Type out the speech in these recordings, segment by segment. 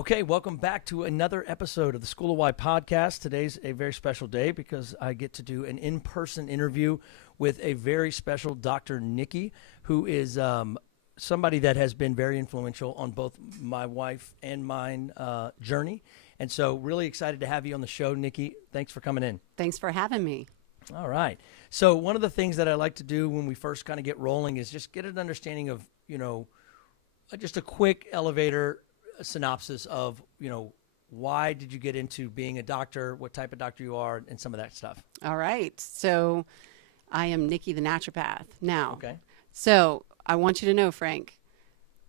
Okay, welcome back to another episode of the School of Why podcast. Today's a very special day because I get to do an in-person interview with a very special Dr. Nikki, who is somebody that has been very influential on both my wife and mine journey. And so really excited to have you on the show, Nikki. Thanks for coming in. Thanks for having me. All right. So one of the things that I like to do when we first kind of get rolling is just get an understanding of, just a quick elevator synopsis of, why did you get into being a doctor, what type of doctor you are, and some of that stuff. All right. So I am Nikki the naturopath now. Okay. So I want you to know, Frank,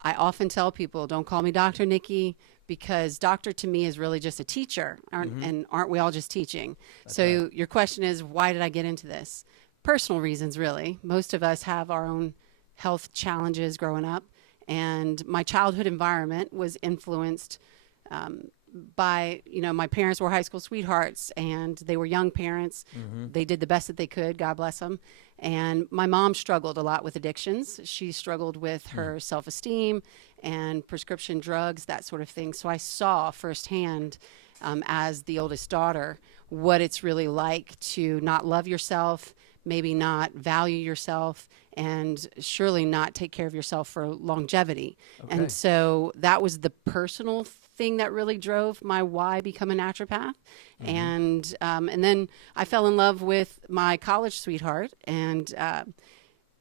I often tell people, don't call me Dr. Nikki, because doctor to me is really just a teacher. And aren't we all just teaching? That's so right. Your question is, why did I get into this? Personal reasons, really. Most of us have our own health challenges growing up. And my childhood environment was influenced by, my parents were high school sweethearts and they were young parents. They did the best that they could, God bless them. And my mom struggled a lot with addictions. She struggled with her self-esteem and prescription drugs, that sort of thing. So I saw firsthand, as the oldest daughter, what it's really like to not love yourself, maybe not value yourself, and surely not take care of yourself for longevity. Okay. And so that was the personal thing that really drove my why become a naturopath. And then I fell in love with my college sweetheart. And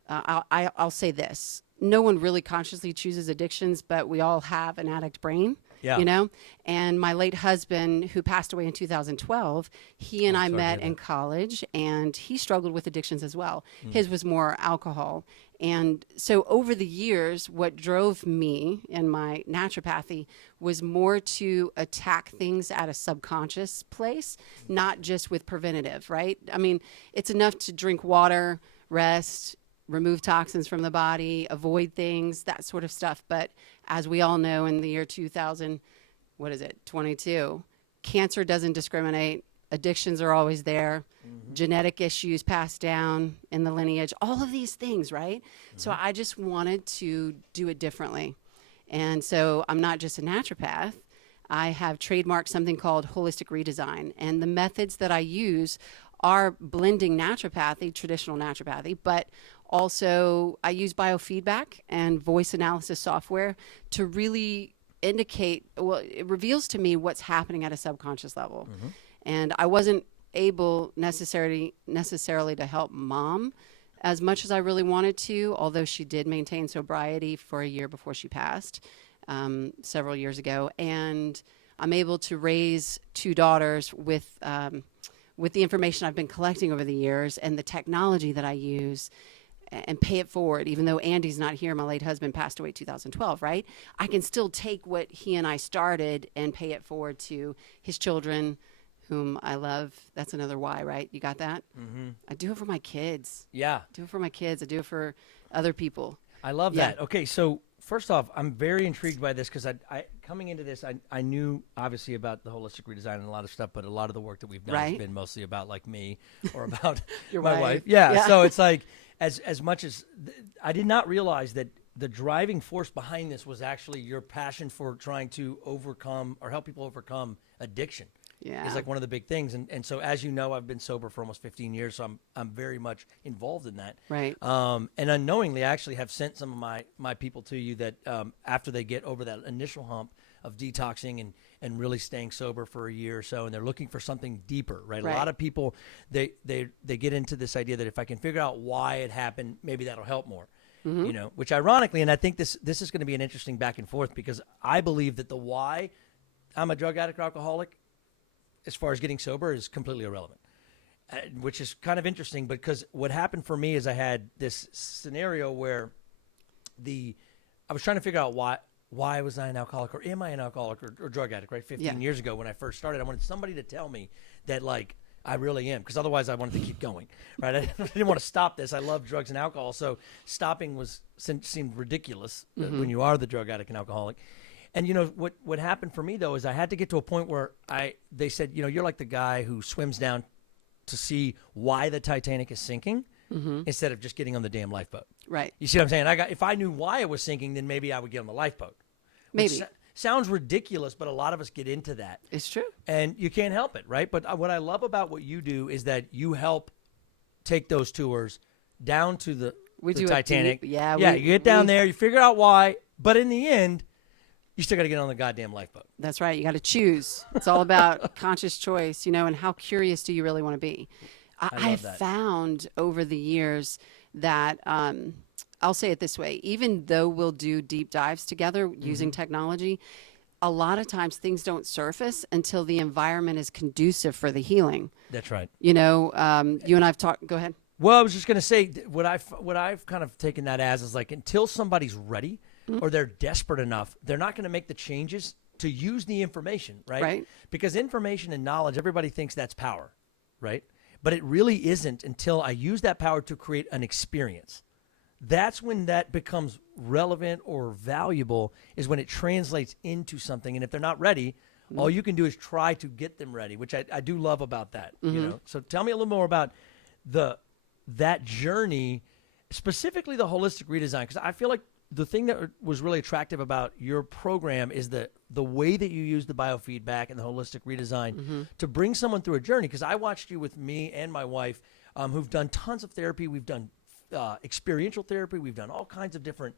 I'll say this. No one really consciously chooses addictions, but we all have an addict brain. Yeah. And my late husband, who passed away in 2012, he and I sorry to met hear in that. college, and he struggled with addictions as well. His was more alcohol. And so over the years, what drove me in my naturopathy was more to attack things at a subconscious place, not just with preventative, right? I mean, it's enough to drink water, rest, remove toxins from the body, avoid things, that sort of stuff. But as we all know, in the year 22, cancer doesn't discriminate. Addictions are always there. Genetic issues passed down in the lineage, all of these things, right? So I just wanted to do it differently. And so I'm not just a naturopath. I have trademarked something called Holistic Redesign. And the methods that I use are blending naturopathy, traditional naturopathy, but also I use biofeedback and voice analysis software to really indicate, it reveals to me what's happening at a subconscious level. And I wasn't able necessarily to help mom as much as I really wanted to, although she did maintain sobriety for a year before she passed several years ago. And I'm able to raise two daughters with the information I've been collecting over the years and the technology that I use, and pay it forward. Even though Andy's not here, my late husband passed away in 2012, right? I can still take what he and I started and pay it forward to his children, whom I love. That's another why, right? You got that? I do it for my kids. Yeah. I do it for my kids. I do it for other people. I love Yeah. that. Okay, so first off, I'm very intrigued by this because I coming into this, I knew obviously about the holistic redesign and a lot of stuff, but a lot of the work that we've done has Right. been mostly about like me or about Your my wife. wife. Yeah, Yeah. so it's like as much as I did not realize that the driving force behind this was actually your passion for trying to overcome or help people overcome addiction. Yeah. Is like one of the big things. And so as you know, I've been sober for almost 15 years, so I'm very much involved in that. Right. And unknowingly, I actually have sent some of my people to you that after they get over that initial hump of detoxing and really staying sober for a year or so, and they're looking for something deeper, right? Right. A lot of people, they get into this idea that if I can figure out why it happened, maybe that'll help more. Which ironically, and I think this is going to be an interesting back and forth, because I believe that the why I'm a drug addict or alcoholic, as far as getting sober, is completely irrelevant, which is kind of interesting, because what happened for me is I had this scenario where I was trying to figure out why was I an alcoholic, or am I an alcoholic or drug addict, right? 15 years ago when I first started, I wanted somebody to tell me that like I really am, because otherwise I wanted to keep going, right? I didn't want to stop this. I love drugs and alcohol, so stopping seemed ridiculous when you are the drug addict and alcoholic. And what happened for me though is I had to get to a point where they said, you're like the guy who swims down to see why the Titanic is sinking instead of just getting on the damn lifeboat. Right. You see what I'm saying? If I knew why it was sinking, then maybe I would get on the lifeboat. Maybe. sounds ridiculous, but a lot of us get into that. It's true. And you can't help it, right? But what I love about what you do is that you help take those tours down to the Titanic. You get down there, you figure out why, but in the end, you still got to get on the goddamn lifeboat. That's right. You got to choose. It's all about conscious choice, and how curious do you really want to be? I have found over the years that, I'll say it this way, even though we'll do deep dives together using technology, a lot of times things don't surface until the environment is conducive for the healing. That's right. You and I've talked, go ahead. Well, I was just going to say, what I've kind of taken that as is like, until somebody's ready or they're desperate enough, they're not going to make the changes to use the information, right? Right. Because information and knowledge, everybody thinks that's power, right? But it really isn't until I use that power to create an experience. That's when that becomes relevant or valuable, is when it translates into something. And if they're not ready, all you can do is try to get them ready, which I do love about that. So tell me a little more about that journey, specifically the holistic redesign, because I feel like the thing that was really attractive about your program is the way that you use the biofeedback and the holistic redesign to bring someone through a journey. Because I watched you with me and my wife, who've done tons of therapy. We've done experiential therapy. We've done all kinds of different,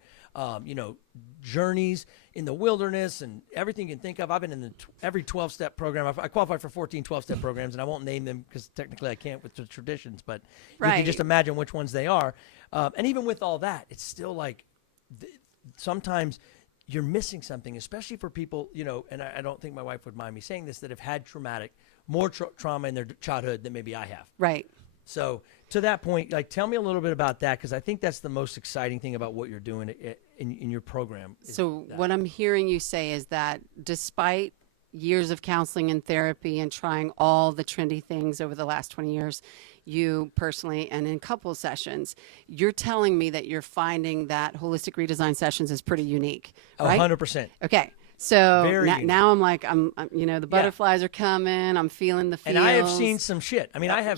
journeys in the wilderness and everything you can think of. I've been in every 12-step program. I qualified for 14 12-step programs, and I won't name them because technically I can't with the traditions, but you can just imagine which ones they are. And even with all that, it's still like sometimes you're missing something, especially for people, and I don't think my wife would mind me saying this, that have had more trauma in their childhood than maybe I have. Right. So to that point, like, tell me a little bit about that, because I think that's the most exciting thing about what you're doing in your program. So what I'm hearing you say is that despite years of counseling and therapy and trying all the trendy things over the last 20 years, you personally and in couple sessions, you're telling me that you're finding that holistic redesign sessions is pretty unique, right? 100%. Okay. So now I'm like, the butterflies are coming. I'm feeling the feels. And I have seen some shit. I mean, I have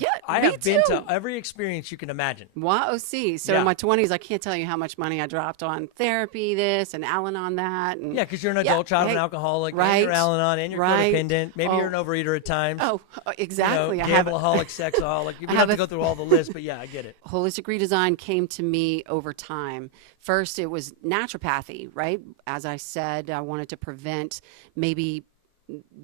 been to every experience you can imagine. Wow. See, so in my 20s, I can't tell you how much money I dropped on therapy, this and Al-Anon that. And, because you're an adult child of an alcoholic, and you're Al-Anon, and you're codependent. Maybe you're an overeater at times. Oh, exactly. Gambleaholic, sexaholic. You don't have to go through all the lists, but I get it. Holistic redesign came to me over time. First, it was naturopathy, right? As I said, I wanted to prevent maybe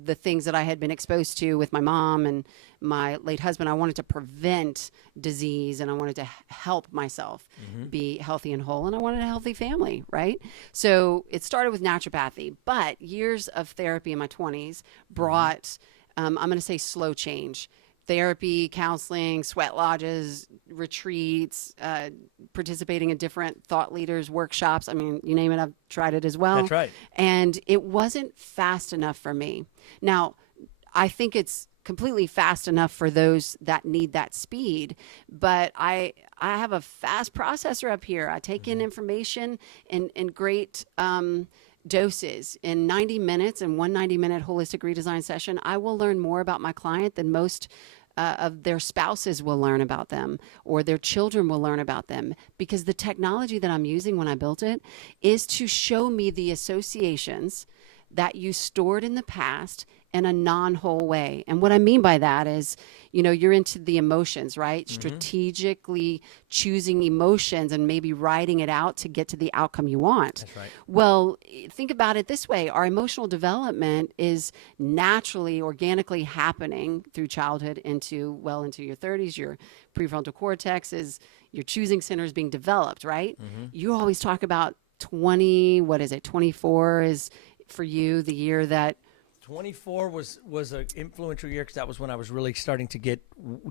the things that I had been exposed to with my mom and my late husband. I wanted to prevent disease, and I wanted to help myself be healthy and whole, and I wanted a healthy family, right? So it started with naturopathy, but years of therapy in my 20s brought, I'm going to say, slow change. Therapy, counseling, sweat lodges, retreats, participating in different thought leaders, workshops. I mean, you name it, I've tried it as well. That's right. And it wasn't fast enough for me. Now, I think it's completely fast enough for those that need that speed, but I have a fast processor up here. I take in information in great doses. In 90 minutes, in one 90-minute holistic redesign session, I will learn more about my client than most of their spouses will learn about them, or their children will learn about them, because the technology that I'm using when I built it is to show me the associations that you stored in the past in a non-whole way. And what I mean by that is, you're into the emotions, right? Strategically choosing emotions and maybe writing it out to get to the outcome you want. That's right. Well, think about it this way. Our emotional development is naturally, organically happening through childhood into your 30s. Your prefrontal cortex your choosing center is being developed, right? You always talk about 24 is for you the year that 24 was an influential year, because that was when I was really starting to get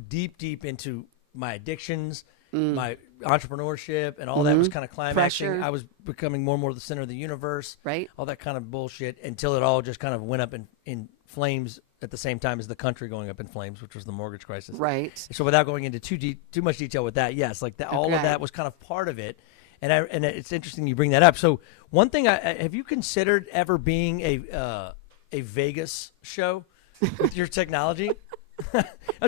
deep into my addictions, my entrepreneurship, and all that was kind of climaxing. Pressure. I was becoming more and more the center of the universe, right? All that kind of bullshit, until it all just kind of went up in flames at the same time as the country going up in flames, which was the mortgage crisis. Right. So without going into too much detail with that, yes, like all of that was kind of part of it. And it's interesting you bring that up. So one thing, have you considered ever being a Vegas show with your technology?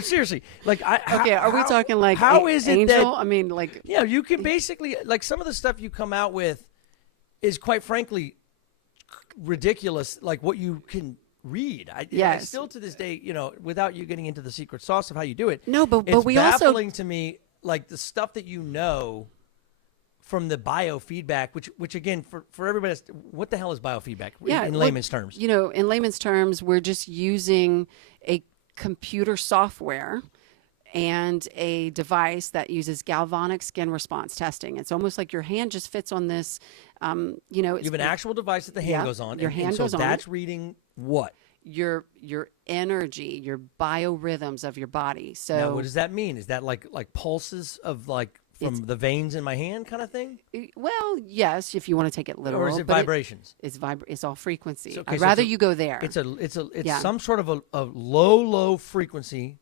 Seriously, like are we talking like how is it Angel? that, I mean, like, you can basically, like, some of the stuff you come out with is, quite frankly, ridiculous, like what you can read. I still to this day, without you getting into the secret sauce of how you do it. No, but it's we also baffling to me, like the stuff that from the biofeedback, which again, for everybody, what the hell is biofeedback in layman's terms? In layman's terms, we're just using a computer software and a device that uses galvanic skin response testing. It's almost like your hand just fits on this, you have an actual device that the hand goes on. Your hand goes on. That's reading what? Your energy, your biorhythms of your body. So now, what does that mean? Is that like pulses of from the veins in my hand kind of thing? Well, yes, if you want to take it literal. Or is it vibrations? It's all frequency. So, I'd rather you go there. It's some sort of a low frequency.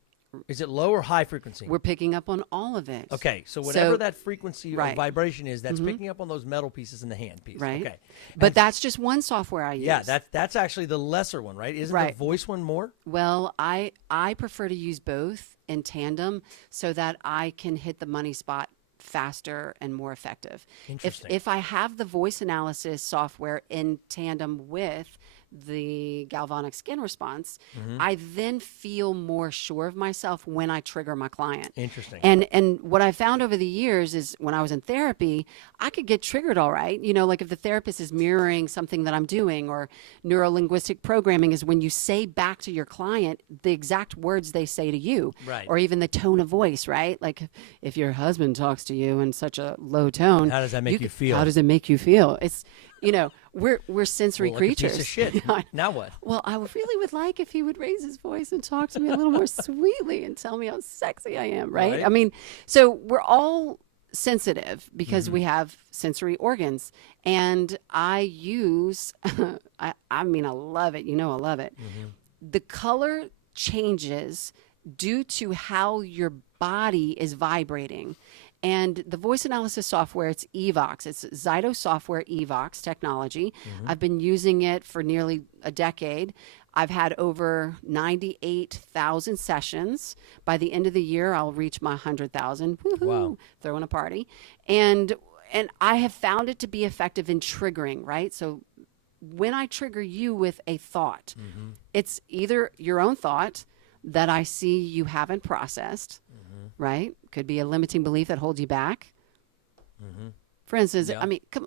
Is it low or high frequency? We're picking up on all of it. Okay, so whatever that frequency or vibration is, that's picking up on those metal pieces in the hand piece. Right. Okay. But that's just one software I use. Yeah, that's actually the lesser one, right? Isn't the voice one more? Well, I prefer to use both in tandem so that I can hit the money spot faster and more effective. Interesting. If I have the voice analysis software in tandem with the galvanic skin response, I then feel more sure of myself when I trigger my client. Interesting. And what I found over the years is when I was in therapy, I could get triggered all right. Like if the therapist is mirroring something that I'm doing, or neuro-linguistic programming is when you say back to your client the exact words they say to you, right? Or even the tone of voice, right? Like if your husband talks to you in such a low tone, how does that make you feel? How does it make you feel? It's we're sensory creatures. A piece of shit. Now what? Well, I really would like if he would raise his voice and talk to me a little more sweetly and tell me how sexy I am, right? I mean, so we're all sensitive because we have sensory organs, and I use, I love it. I love it. The color changes due to how your body is vibrating. And the voice analysis software, it's Evox. It's Zyto Software Evox technology. I've been using it for nearly a decade. I've had over 98,000 sessions. By the end of the year, I'll reach my 100,000. Woohoo! Wow. Throwing a party. And I have found it to be effective in triggering, right? So when I trigger you with a thought, it's either your own thought that I see you haven't processed, right? Could be a limiting belief that holds you back. For instance,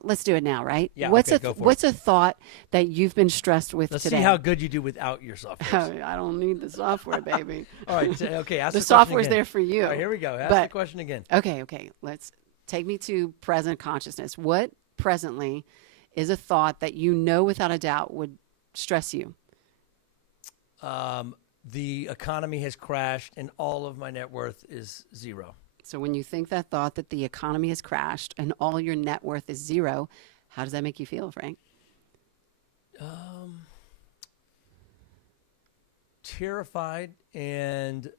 let's do it now, right? Yeah, what's what's a thought that you've been stressed with Let's today? see how good you do without your software. I don't need the software, baby. All right, okay. Ask the question software's again. there for you. All right, here we go. Ask the question again. Okay. Let's take me to present consciousness. What presently is a thought that without a doubt would stress you? The economy has crashed and all of my net worth is zero. So when you think that thought that the economy has crashed and all your net worth is zero, how does that make you feel, Frank? Terrified and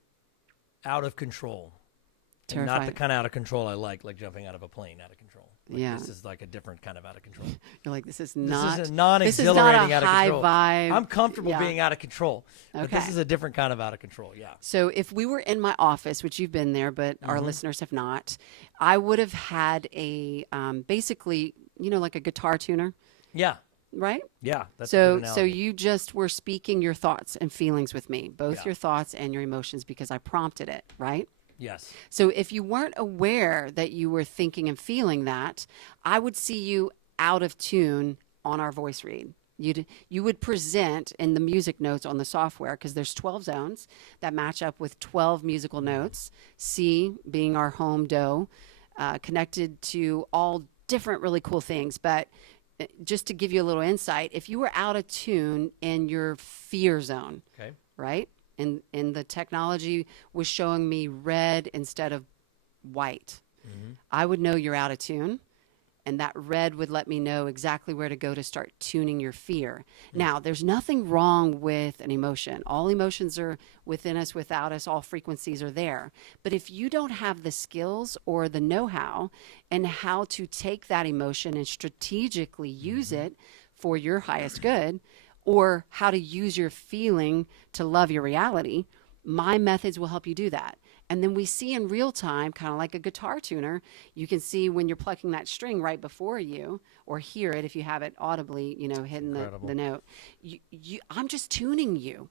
out of control. Terrified. And not the kind of out of control I like jumping out of a plane out of control. Yeah. This is like a different kind of out of control. You're like, this is not a non-exhilarating out of control. Vibe. I'm comfortable being out of control. But Okay. this is a different kind of out of control, yeah. So if we were in my office, which you've been there, but our listeners have not, I would have had a basically, like a guitar tuner. Yeah. Right? Yeah. That's a so good analogy. you just were speaking your thoughts and feelings with me, both your thoughts and your emotions, because I prompted it, right? Yes. So if you weren't aware that you were thinking and feeling that, I would see you out of tune on our voice read. You would present in the music notes on the software, because there's 12 zones that match up with 12 musical notes, C being our home do, connected to all different really cool things. But just to give you a little insight, if you were out of tune in your fear zone, Okay. right? And the technology was showing me red instead of white, I would know you're out of tune. And that red would let me know exactly where to go to start tuning your fear. Now, there's nothing wrong with an emotion. All emotions are within us, without us. All frequencies are there. But if you don't have the skills or the know-how and how to take that emotion and strategically use it for your highest good, or how to use your feeling to love your reality, my methods will help you do that. And then we see in real time, kind of like a guitar tuner, you can see when you're plucking that string right before you, or hear it if you have it audibly, hitting the note. I'm just tuning you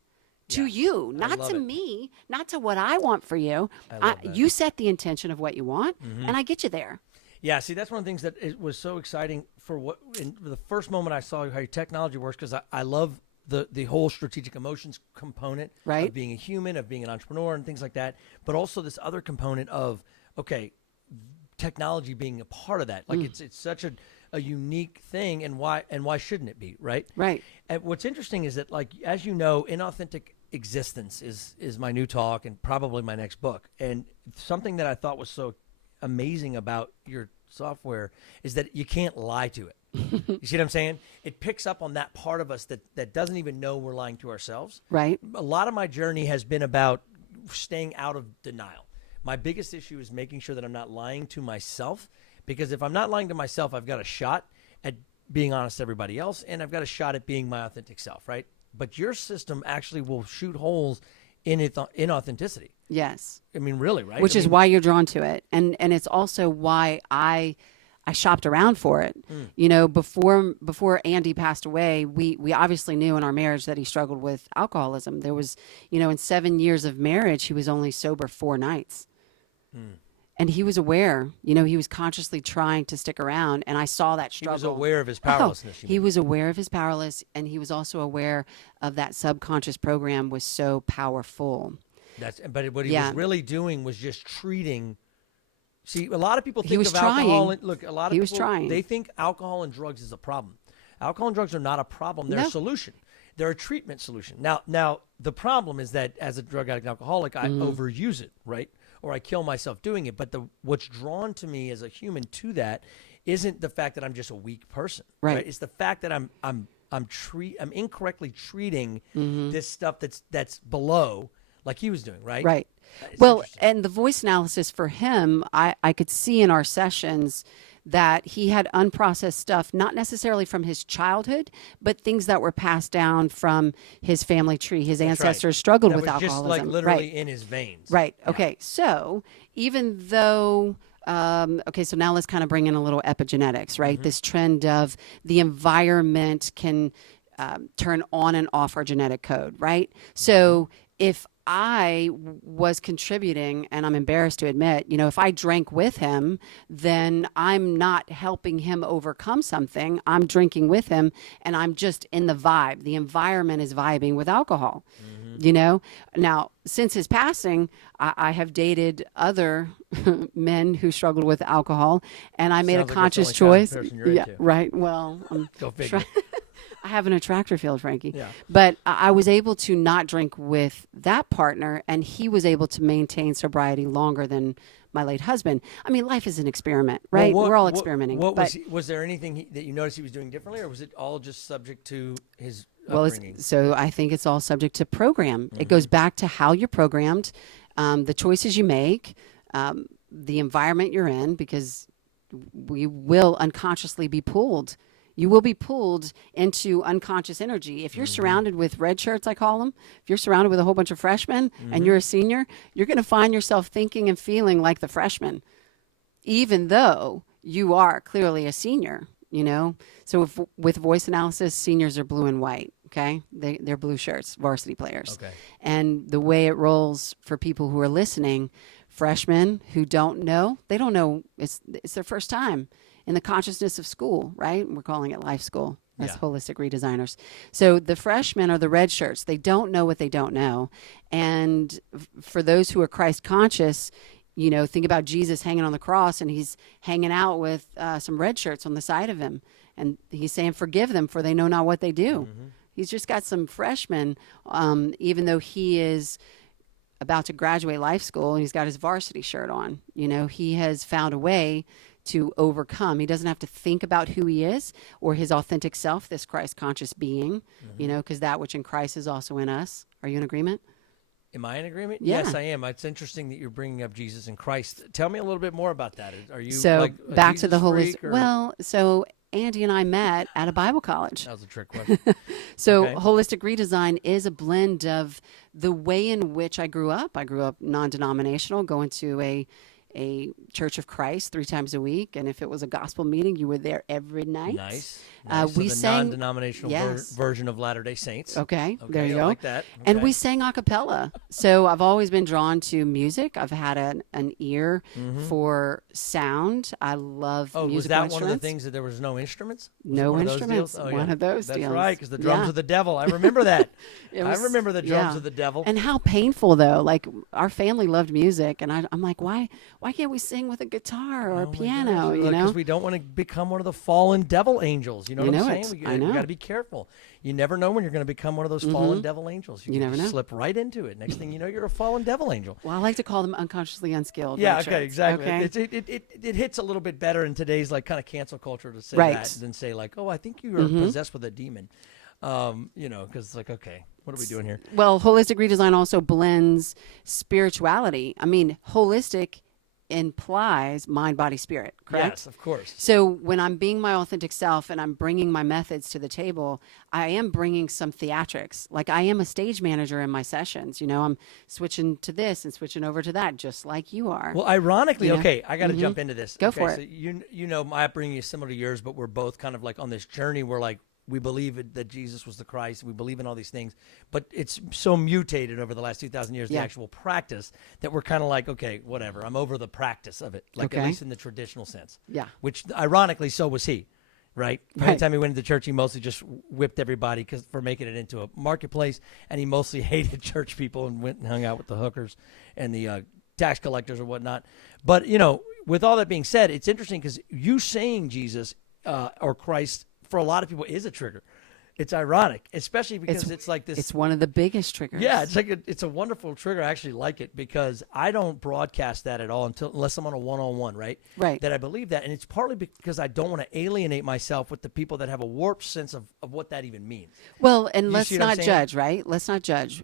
to you, not to me, not to what I want for you. You set the intention of what you want, and I get you there. Yeah, see, that's one of the things that it was so exciting for in the first moment I saw how your technology works, because I love the whole strategic emotions component of being a human, of being an entrepreneur and things like that, but also this other component of, technology being a part of that. Like it's such a unique thing, and why shouldn't it be, right? Right. And what's interesting is that, like, as you know, Inauthentic Existence is my new talk and probably my next book. And something that I thought was so amazing about your software is that you can't lie to it. You see what I'm saying? It picks up on that part of us that doesn't even know we're lying to ourselves. Right. A lot of my journey has been about staying out of denial. My biggest issue is making sure that I'm not lying to myself, because if I'm not lying to myself, I've got a shot at being honest to everybody else, and I've got a shot at being my authentic self, right? But your system actually will shoot holes in inauthenticity. Yes. I mean, really, right? Which is why you're drawn to it. And it's also why I shopped around for it. Before Andy passed away, we obviously knew in our marriage that he struggled with alcoholism. There was, in 7 years of marriage, he was only sober 4 nights. And he was aware, he was consciously trying to stick around, and I saw that struggle. He was aware of his powerlessness. He was aware of his powerlessness, and he was also aware of that subconscious program was so powerful. But what he was really doing was just treating. See, a lot of people think of alcohol. A lot of people, they think alcohol and drugs is a problem. Alcohol and drugs are not a problem. They're a solution. They're a treatment solution. Now, the problem is that as a drug addict and alcoholic, I overuse it, right? Or I kill myself doing it. But what's drawn to me as a human to that isn't the fact that I'm just a weak person, right? It's the fact that I'm incorrectly treating this stuff that's below, like he was doing, right? Right. Well, and the voice analysis for him, I could see in our sessions that he had unprocessed stuff, not necessarily from his childhood, but things that were passed down from his family tree. His ancestors struggled with alcoholism. Just like literally in his veins. Right. Yeah. Okay. So even though, so now let's kind of bring in a little epigenetics, right? This trend of the environment can turn on and off our genetic code, right? So if I was contributing, and I'm embarrassed to admit, if I drank with him, then I'm not helping him overcome something. I'm drinking with him, and I'm just in the vibe. The environment is vibing with alcohol, Now, since his passing, I have dated other men who struggled with alcohol, and I made a conscious choice. Yeah, right. Well, go figure. I have an attractor field, Frankie. Yeah. But I was able to not drink with that partner, and he was able to maintain sobriety longer than my late husband. I mean, life is an experiment, right? We're all experimenting. Was there anything that you noticed he was doing differently, or was it all just subject to his upbringing? So I think it's all subject to program. It goes back to how you're programmed, the choices you make, the environment you're in, because we will unconsciously be pulled. You will be pulled into unconscious energy. If you're surrounded with red shirts, I call them, if you're surrounded with a whole bunch of freshmen and you're a senior, you're going to find yourself thinking and feeling like the freshman, even though you are clearly a senior, So with voice analysis, seniors are blue and white, okay? They're blue shirts, varsity players. Okay. And the way it rolls for people who are listening, freshmen who don't know, they don't know, it's their first time in the consciousness of school, right? We're calling it life school as holistic redesigners. So the freshmen are the red shirts. They don't know what they don't know. And for those who are Christ conscious, think about Jesus hanging on the cross, and he's hanging out with some red shirts on the side of him. And he's saying, forgive them, for they know not what they do. He's just got some freshmen, even though he is about to graduate life school, and he's got his varsity shirt on. He has found a way to overcome. He doesn't have to think about who he is or his authentic self, this Christ conscious being, because that which in Christ is also in us. Are you in agreement? Am I in agreement? Yeah. Yes, I am. It's interesting that you're bringing up Jesus and Christ. Tell me a little bit more about that. Are you back to the holistic? Well, so Andy and I met at a Bible college. That was a trick question. So Okay. Holistic Redesign is a blend of the way in which I grew up. I grew up non-denominational, going to a Church of Christ 3 times a week. And if it was a gospel meeting, you were there every night. Nice. We so the sang non-denominational version of Latter-day Saints. Okay, there you I go. like that. And Okay. we sang a cappella. So I've always been drawn to music. I've had an ear for sound. I love Oh, musical was that instruments. one of the things that there was no instruments? Was it No one of those instruments. deals? Oh, One yeah. of those That's deals. right, because the drums Yeah. of the devil. I remember that. It I was- remember the drums yeah. of the devil. And how painful, though. Like, our family loved music. And I'm like, why can't we sing with a guitar or a piano, you know? Because we don't want to become one of the fallen devil angels. You know what I'm saying? I know. We got to be careful. You never know when you're going to become one of those fallen devil angels. You You can never just know. slip right into it. Next thing you know, you're a fallen devil angel. Well, I like to call them unconsciously unskilled. Yeah, Richards, okay, exactly. Okay? It hits a little bit better in today's like kind of cancel culture to say Right. that than say like, oh, I think you are possessed with a demon. You know, because it's like, okay, what are we doing here? Well, Holistic Redesign also blends spirituality. I mean, holistic implies mind, body, spirit, correct? Yes, of course. So when I'm being my authentic self and I'm bringing my methods to the table, I am bringing some theatrics. Like, I am a stage manager in my sessions. You know, I'm switching to this and switching over to that, just like you are. Well, ironically, You know? okay, I got to jump into this. Go okay, for so it. You know, my upbringing is similar to yours, but we're both kind of like on this journey where like we believe that Jesus was the Christ. We believe in all these things, but it's so mutated over the last 2,000 years, the Yeah. actual practice, that we're kind of like, okay, whatever. I'm over the practice of it, like at Okay. least in the traditional sense. Yeah. Which ironically, so was he. Right. Right. Anytime he went into church, he mostly just whipped everybody for making it into a marketplace, and he mostly hated church people and went and hung out with the hookers and the tax collectors or whatnot. But you know, with all that being said, it's interesting because you saying Jesus or Christ for a lot of people is a trigger. It's ironic, especially because it's like this. It's one of the biggest triggers. Yeah, it's like it's a wonderful trigger. I actually like it because I don't broadcast that at all unless I'm on a one-on-one, right? Right. That I believe that, and it's partly because I don't want to alienate myself with the people that have a warped sense of what that even means. Well, and let's see what I'm not saying? judge, right? Let's not judge.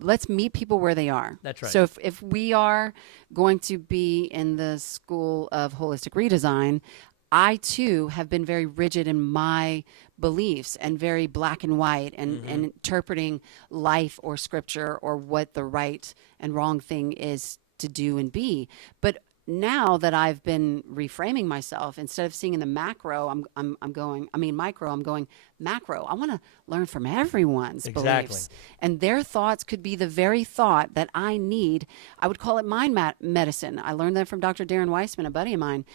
Let's meet people where they are. That's right. So if we are going to be in the school of holistic redesign, I too have been very rigid in my beliefs and very black and white and interpreting life or scripture or what the right and wrong thing is to do and be. But now that I've been reframing myself, instead of seeing in the macro, I'm going macro. I want to learn from everyone's beliefs. And their thoughts could be the very thought that I need. I would call it mind medicine. I learned that from Dr. Darren Weissman, a buddy of mine,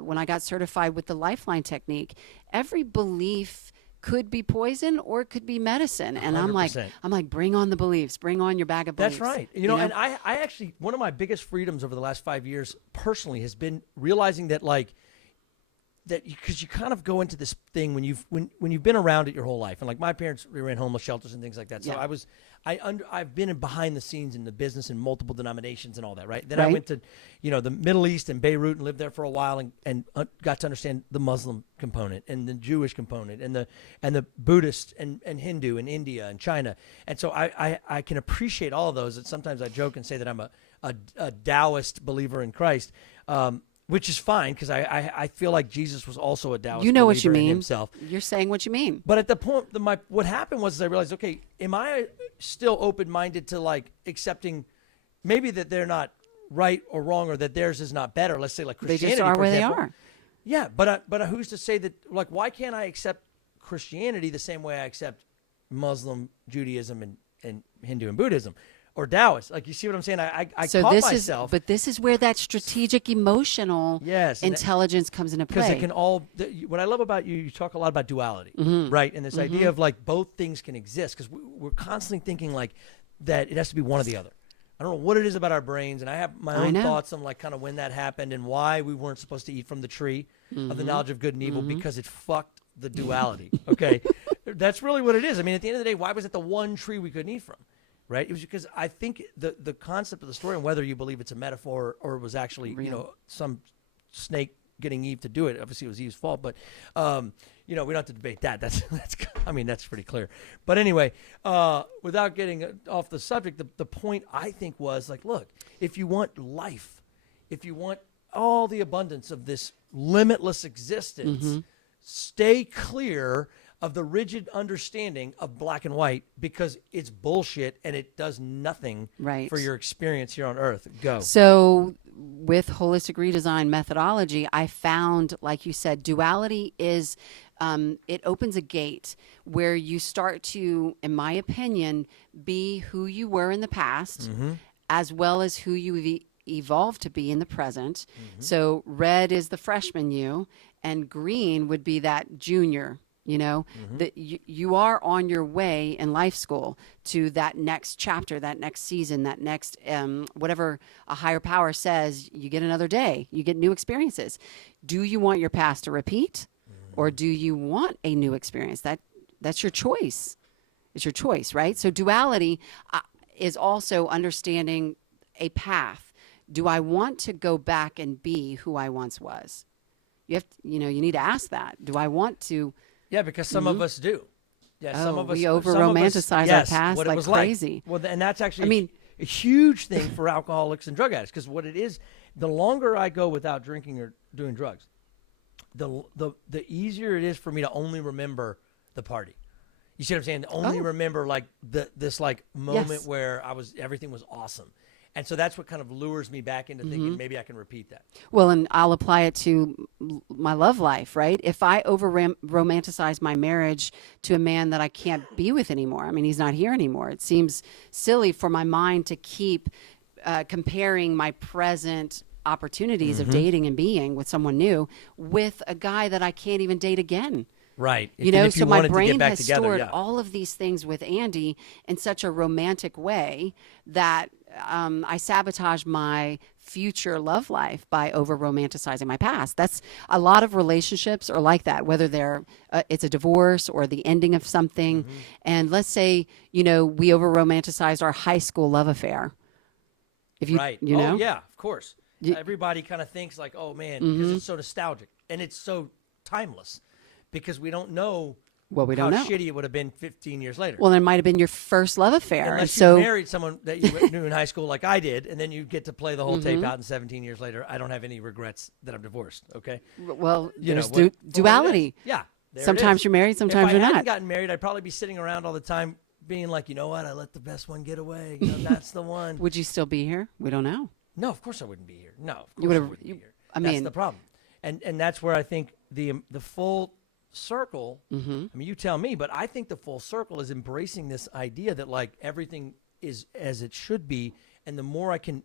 when I got certified with the Lifeline technique. Every belief could be poison or it could be medicine. And 100%. I'm like, bring on the beliefs, bring on your bag of beliefs. That's right. You know, and I actually, one of my biggest freedoms over the last 5 years personally has been realizing that like, because you kind of go into this thing when you've been around it your whole life, and like my parents ran homeless shelters and things like that. So Yeah. I've been in behind the scenes in the business in multiple denominations and all that, right? Then I Right. went to, the Middle East and Beirut and lived there for a while and got to understand the Muslim component and the Jewish component and the Buddhist and Hindu and India and China. And so I can appreciate all of those. And sometimes I joke and say that I'm a Taoist believer in Christ. Which is fine because I feel like Jesus was also a Taoist You know believer what you in mean. himself. You're saying what you mean. But at the point, what happened was I realized, okay, am I still open-minded to like accepting maybe that they're not right or wrong or that theirs is not better? Let's say like They Christianity, just are for where they example. are. Yeah, but who's to say that? Like, why can't I accept Christianity the same way I accept Muslim, Judaism, and Hindu and Buddhism? Or Taoist, like you see what I'm saying? I So caught this myself. but this is where that strategic emotional Yes, and intelligence comes into play. because it can all. What I love about you talk a lot about duality, right? And this idea of like both things can exist because we're constantly thinking like that it has to be one or the other. I don't know what it is about our brains, and I have my own thoughts on like kind of when that happened and why we weren't supposed to eat from the tree of the knowledge of good and evil because it fucked the duality. Okay, that's really what it is. I mean, at the end of the day, why was it the one tree we couldn't eat from? Right? It was because I think the concept of the story, and whether you believe it's a metaphor or it was actually, some snake getting Eve to do it. Obviously, it was Eve's fault, but we don't have to debate that. That's pretty clear. But anyway, without getting off the subject, the point I think was like, look, if you want life, if you want all the abundance of this limitless existence, stay clear of the rigid understanding of black and white, because it's bullshit and it does nothing Right. for your experience here on earth. Go. So with holistic redesign methodology, I found, like you said, duality is, it opens a gate where you start to, in my opinion, be who you were in the past, as well as who you evolved to be in the present. So red is the freshman you, and green would be that junior. You know, that you are on your way in life school to that next chapter, that next season, that next, whatever a higher power says, you get another day, you get new experiences. Do you want your past to repeat, or do you want a new experience? That's your choice. It's your choice, right? So duality is also understanding a path. Do I want to go back and be who I once was? You need to ask that. Do I want to? Yeah, because some of us do. Yeah, some of us. We over-romanticize our past what it like was crazy. Well, and that's actually a huge thing for alcoholics and drug addicts, because what it is, the longer I go without drinking or doing drugs, the easier it is for me to only remember the party. You see what I'm saying? To only remember like this like moment where everything was awesome. And so that's what kind of lures me back into thinking maybe I can repeat that. Well, and I'll apply it to my love life, right? If I romanticize my marriage to a man that I can't be with anymore, I mean, he's not here anymore. It seems silly for my mind to keep comparing my present opportunities of dating and being with someone new with a guy that I can't even date again. Right. So my brain has stored all of these things with Andy in such a romantic way that I sabotage my future love life by over romanticizing my past. That's a lot of relationships are like that, whether they're it's a divorce or the ending of something. And let's say, we over romanticized our high school love affair. If you, right. Oh, yeah, of course. Everybody kind of thinks like, oh man, because it's so nostalgic and it's so timeless, because we don't know how shitty it would have been 15 years later. Well, it might have been your first love affair. Unless you married someone that you knew in high school like I did, and then you get to play the whole tape out, and 17 years later, I don't have any regrets that I'm divorced, okay? Well, there's duality. Yeah. Sometimes you're married, sometimes you're not. If I hadn't gotten married, I'd probably be sitting around all the time being like, you know what, I let the best one get away. That's the one. Would you still be here? We don't know. No, of course I wouldn't be here. No, of course I wouldn't be here. That's the problem. And that's where I think the full circle, I mean, you tell me, but I think the full circle is embracing this idea that like everything is as it should be, and the more I can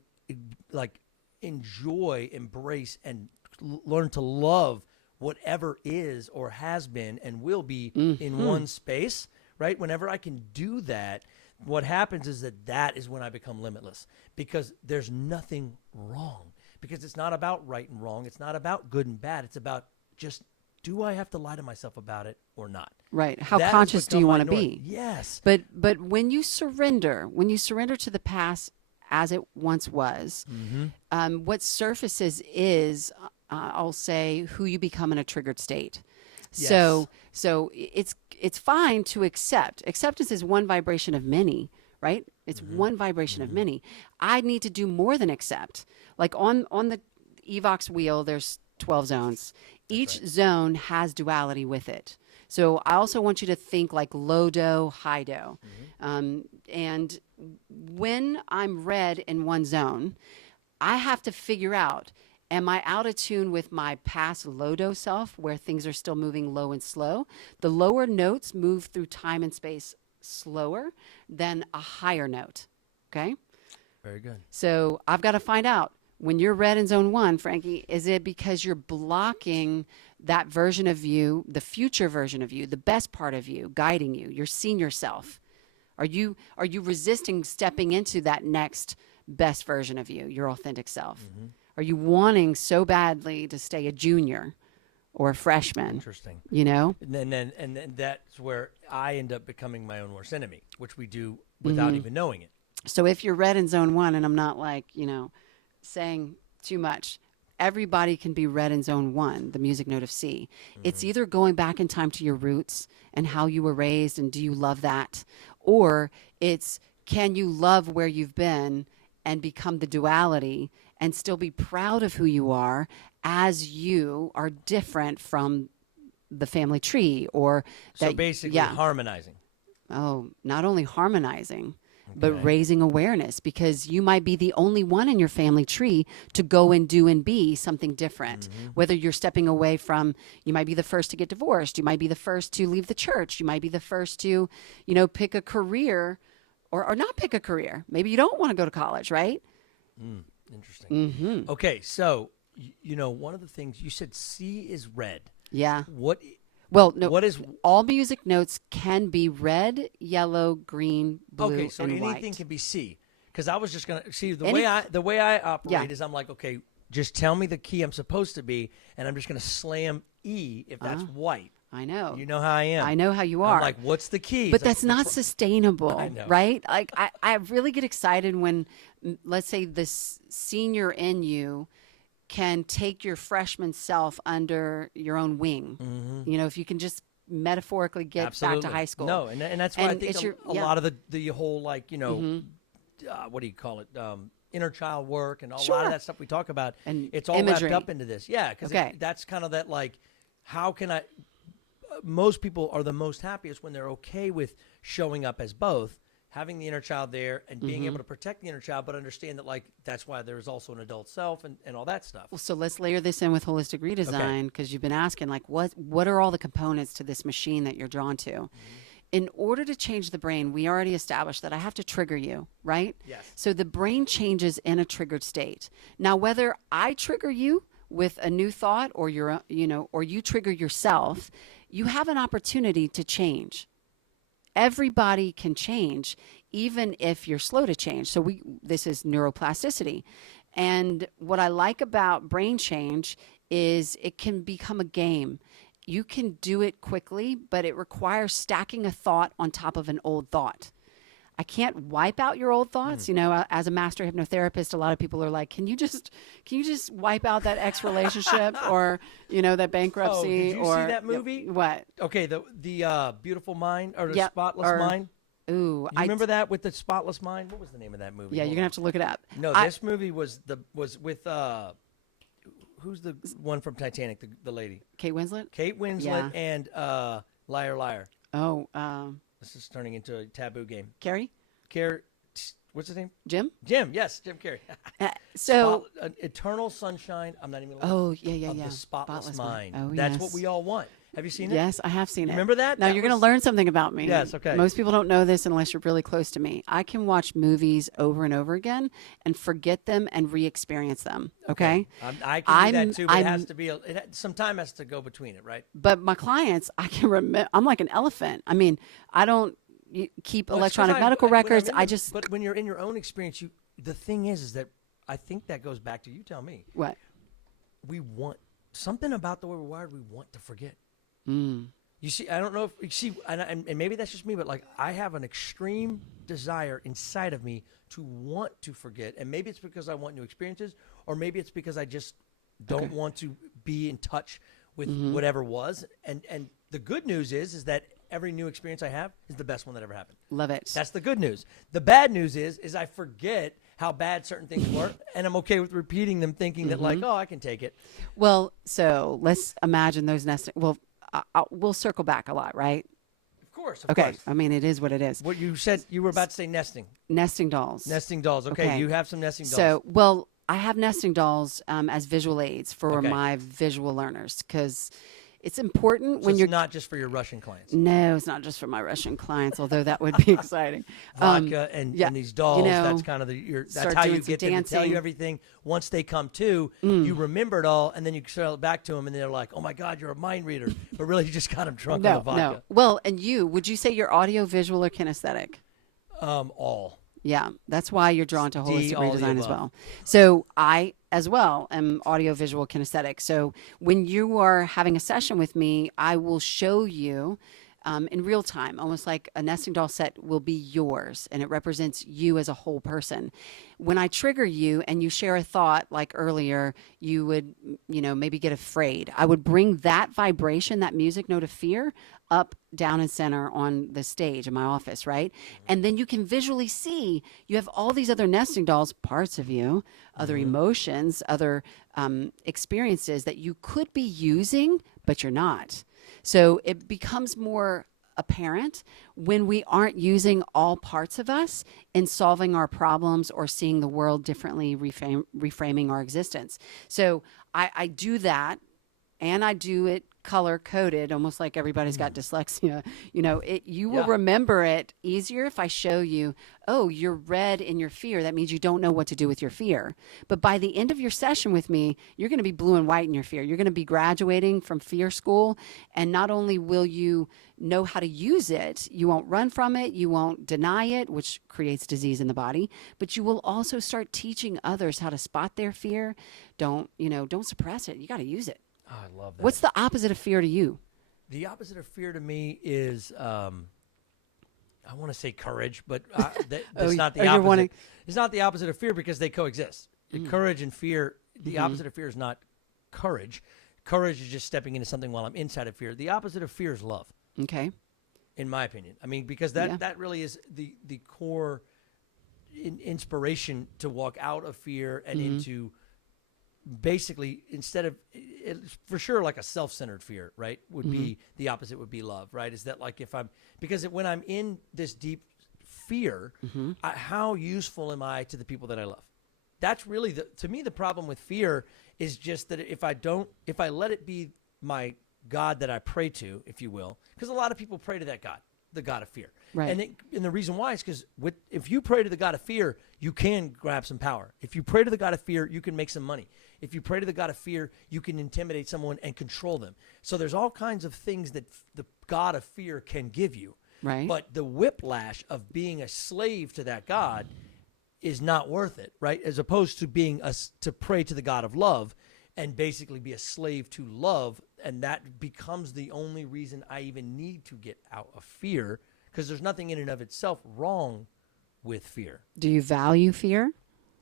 like enjoy, embrace, and learn to love whatever is or has been and will be in one space, right? Whenever I can do that, what happens is that is when I become limitless, because there's nothing wrong, because it's not about right and wrong. It's not about good and bad. It's about just, do I have to lie to myself about it or not? Right. How conscious do you want to be? Yes. But when you surrender to the past as it once was, what surfaces is, I'll say, who you become in a triggered state. Yes. So it's fine to accept. Acceptance is one vibration of many, right? It's one vibration of many. I need to do more than accept. Like on the Evox wheel, there's 12 zones. Each zone has duality with it. So I also want you to think like low do, high do. And when I'm red in one zone, I have to figure out, am I out of tune with my past low do self, where things are still moving low and slow? The lower notes move through time and space slower than a higher note. Okay? Very good. So I've got to find out, when you're red in zone one, Frankie, is it because you're blocking that version of you, the future version of you, the best part of you, guiding you, your senior self? Are you resisting stepping into that next best version of you, your authentic self? Are you wanting so badly to stay a junior or a freshman? Interesting. And then that's where I end up becoming my own worst enemy, which we do without even knowing it. So if you're red in zone one, and I'm not like, saying too much, everybody can be red in zone one, the music note of C. It's either going back in time to your roots and how you were raised, and do you love that? Or it's, can you love where you've been and become the duality and still be proud of who you are as you are different from the family tree, or that, So basically harmonizing. Oh, not only harmonizing, but raising awareness, because you might be the only one in your family tree to go and do and be something different. Whether you're stepping away from, you might be the first to get divorced. You might be the first to leave the church. You might be the first to, pick a career or not pick a career. Maybe you don't want to go to college, right? Interesting. Okay. So, one of the things you said, C is red. Yeah. What no. What is all music notes can be red, yellow, green, blue, okay? So and anything white. can be C. Because I was just gonna see the way I operate is I'm like, okay, just tell me the key I'm supposed to be, and I'm just gonna slam E if that's white. I know. You know how I am. I know how you are. I'm like, what's the key? But that's not sustainable, I know. right? Like I really get excited when, let's say, this senior in you can take your freshman self under your own wing. If you can just metaphorically get Absolutely. back to high school. No, and that's why I think a lot of the whole, like, what do you call it? Inner child work and a lot of that stuff we talk about. And it's all imagery. wrapped up into this. Yeah, because that's kind of that, like, how can I... most people are the most happiest when they're okay with showing up as both, having the inner child there and being able to protect the inner child, but understand that, like, that's why there's also an adult self and all that stuff. Well, so let's layer this in with holistic redesign, because you've been asking, like, what are all the components to this machine that you're drawn to? In order to change the brain, we already established that I have to trigger you, right? Yes. So the brain changes in a triggered state. Now, whether I trigger you with a new thought or or you trigger yourself, you have an opportunity to change. Everybody can change, even if you're slow to change. So this is neuroplasticity. And what I like about brain change is it can become a game. You can do it quickly, but it requires stacking a thought on top of an old thought. I can't wipe out your old thoughts. As a master hypnotherapist, a lot of people are like, can you just wipe out that ex relationship or, that bankruptcy? Did you or see that movie? What? Okay, the Beautiful Mind or the Spotless Mind. Ooh, You remember that with the Spotless Mind? What was the name of that movie? Yeah, you're gonna have to look it up. No, this movie was with who's the one from Titanic? The lady. Kate Winslet. Kate Winslet and Liar Liar. Oh, This is turning into a taboo game. Carrie. What's his name? Jim. Yes, Jim Carrey. Eternal Sunshine. I'm not even. Oh, yeah. The Spotless Mind. Oh, That's yes. what we all want. Have you seen it? Yes, I have seen it. Remember that? Now you're going to learn something about me. Yes, okay. Most people don't know this unless you're really close to me. I can watch movies over and over again and forget them and re-experience them. Okay. I can do that too, but it has to be some time has to go between it, right? But my clients, I can remember. I'm like an elephant. I mean, I don't keep electronic medical records. But when you're in your own experience, the thing is that I think that goes back to, you tell me. What? We want something about the way we're wired. We want to forget. Mm. You see, I don't know if you see, and maybe that's just me, but like I have an extreme desire inside of me to want to forget, and maybe it's because I want new experiences, or maybe it's because I just don't want to be in touch with whatever was. And the good news is that every new experience I have is the best one that ever happened. Love it. That's the good news. The bad news is I forget how bad certain things were, and I'm okay with repeating them, thinking that like, oh, I can take it. Well, so let's imagine those nesting. Well, we'll circle back a lot, right? Of course. Okay. I mean, it is what it is. What you said, you were about to say nesting. Nesting dolls. Nesting dolls. Okay. You have some nesting dolls. So, well, I have nesting dolls as visual aids for my visual learners, because it's important when it's you're not just for your Russian clients. No, it's not just for my Russian clients, although that would be exciting. Vodka and these dolls. That's kind of that's how you get them to tell you everything. Once they come to, you remember it all, and then you sell it back to them, and they're like, "Oh my God, you're a mind reader," but really you just got them drunk on the vodka. No. Well, and would you say you're audio, visual, or kinesthetic? All. Yeah, that's why you're drawn to holistic redesign as well. So I, as well, am audio, visual, kinesthetic. So when you are having a session with me, I will show you in real time, almost like a nesting doll set will be yours, and it represents you as a whole person. When I trigger you and you share a thought, like earlier, you would, maybe get afraid. I would bring that vibration, that music note of fear, up, down, and center on the stage in my office, right? And then you can visually see you have all these other nesting dolls, parts of you, other emotions, other experiences that you could be using, but you're not. So it becomes more apparent when we aren't using all parts of us in solving our problems or seeing the world differently, reframing our existence. So I do that, and I do it color coded, almost like everybody's got dyslexia. You will remember it easier if I show you, oh, you're red in your fear. That means you don't know what to do with your fear. But by the end of your session with me, you're going to be blue and white in your fear. You're going to be graduating from fear school. And not only will you know how to use it, you won't run from it, you won't deny it, which creates disease in the body, but you will also start teaching others how to spot their fear. Don't suppress it. You got to use it. Oh, I love that. What's the opposite of fear to you? The opposite of fear to me is, I want to say courage, but it's not the opposite. It's not the opposite of fear because they coexist. Courage and fear, the opposite of fear is not courage. Courage is just stepping into something while I'm inside of fear. The opposite of fear is love. Okay. In my opinion. I mean, because that really is the core inspiration to walk out of fear and into basically, instead of for sure, like a self-centered fear, right, would be the opposite, would be love, right? Is that like because when I'm in this deep fear, how useful am I to the people that I love? That's really to me, the problem with fear is just that if I let it be my God that I pray to, if you will, because a lot of people pray to that God, the God of fear. Right. And the reason why is because if you pray to the God of fear, you can grab some power. If you pray to the God of fear, you can make some money. If you pray to the God of fear, you can intimidate someone and control them. So there's all kinds of things that the God of fear can give you. Right. But the whiplash of being a slave to that God is not worth it, right? As opposed to to pray to the God of love and basically be a slave to love, and that becomes the only reason I even need to get out of fear, because there's nothing in and of itself wrong with fear. Do you value fear?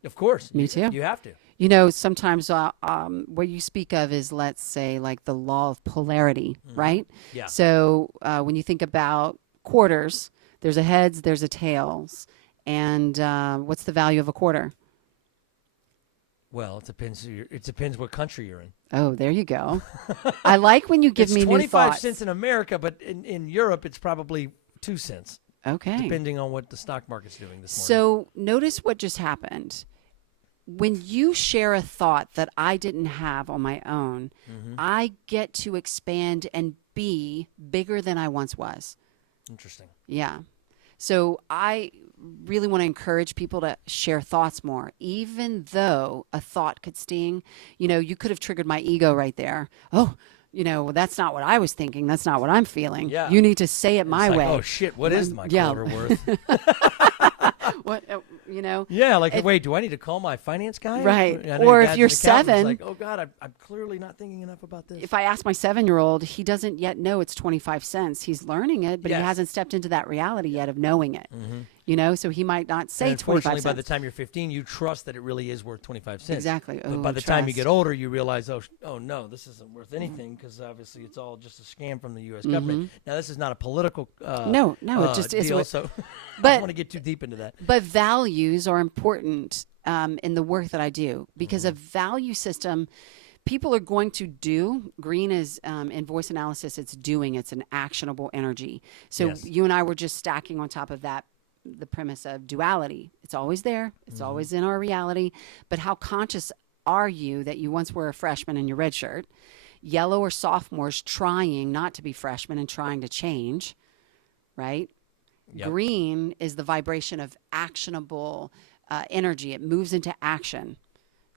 Of course. Me too. You have to. Sometimes what you speak of is, let's say, like the law of polarity, right? Yeah. So when you think about quarters, there's a heads, there's a tails. And what's the value of a quarter? Well, it depends. It depends what country you're in. Oh, there you go. I like when you give me new thoughts. It's 25 cents in America, but in Europe, it's probably 2 cents. Okay. Depending on what the stock market's doing this morning. So notice what just happened. When you share a thought that I didn't have on my own, I get to expand and be bigger than I once was. Interesting. Yeah. So I really want to encourage people to share thoughts more, even though a thought could sting. You could have triggered my ego right there. Oh, that's not what I was thinking. That's not what I'm feeling. Yeah. You need to say it my way. Oh, shit. What is my quarter worth? What, Yeah, like, wait, do I need to call my finance guy? Right. Or if you're 7. Like, oh, God, I'm clearly not thinking enough about this. If I ask my 7-year-old, he doesn't yet know it's 25 cents. He's learning it, but he hasn't stepped into that reality yet of knowing it. So he might not say 25 cents. By the time you're 15, you trust that it really is worth 25 cents. Exactly. But by the time you get older, you realize, oh no, this isn't worth anything, because obviously it's all just a scam from the U.S. government. Now, this is not a political no, it just deal, is. So But, I don't want to get too deep into that. But values are important in the work that I do, because a value system, people are going to do. Green is, in voice analysis, it's doing. It's an actionable energy. So you and I were just stacking on top of that the premise of duality. It's always there. It's always in our reality. But how conscious are you that you once were a freshman in your red shirt, yellow or sophomores trying not to be freshmen and trying to change, right? Yep. Green is the vibration of actionable energy. It moves into action.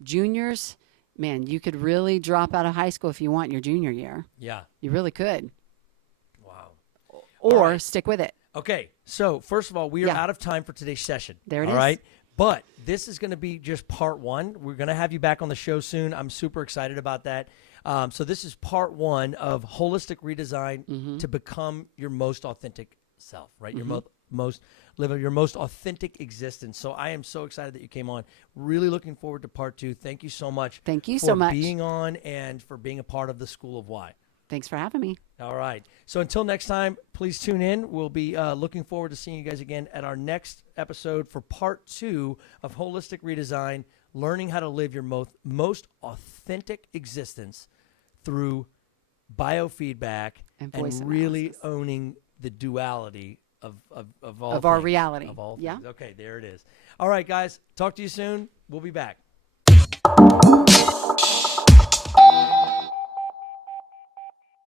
Juniors, man, you could really drop out of high school if you want in your junior year. Yeah. You really could. Wow. Or stick with it. Okay, so first of all, we are out of time for today's session. There it is. All right, but this is going to be just part 1. We're going to have you back on the show soon. I'm super excited about that. So this is part 1 of Holistic Redesign to become your most authentic self, right? Your live your most authentic existence. So I am so excited that you came on. Really looking forward to part 2. Thank you so much. Thank you so much for being on and for being a part of the School of Why. Thanks for having me. All right. So until next time, please tune in. We'll be looking forward to seeing you guys again at our next episode for part 2 of Holistic Redesign, learning how to live your most authentic existence through biofeedback, And and voice really analysis. owning the duality of all Of our things, reality. of all Yeah. things. Okay, there it is. All right, guys. Talk to you soon. We'll be back.